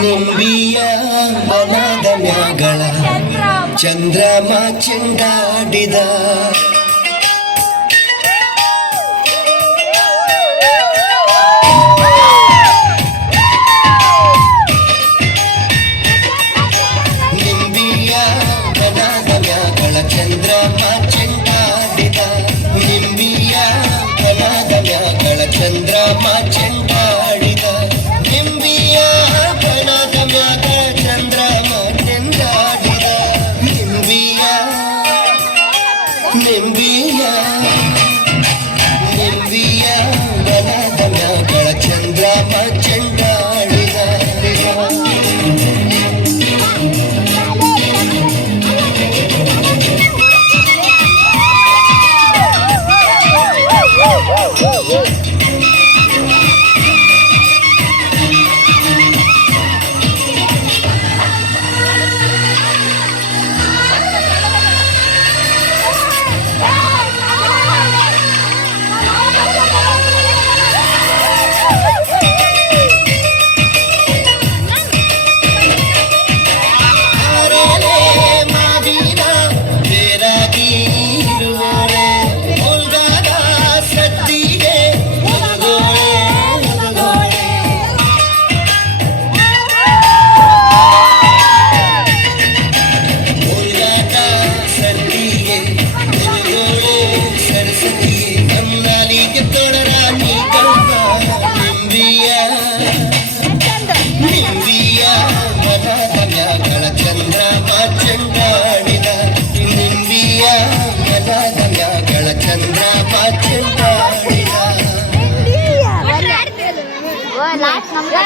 ನಿಂಬಿಯ ಬನದ ಮ್ಯಾಗಳ ಚಂದ್ರಮ ಚೆಂಡಾಡಿದ nome.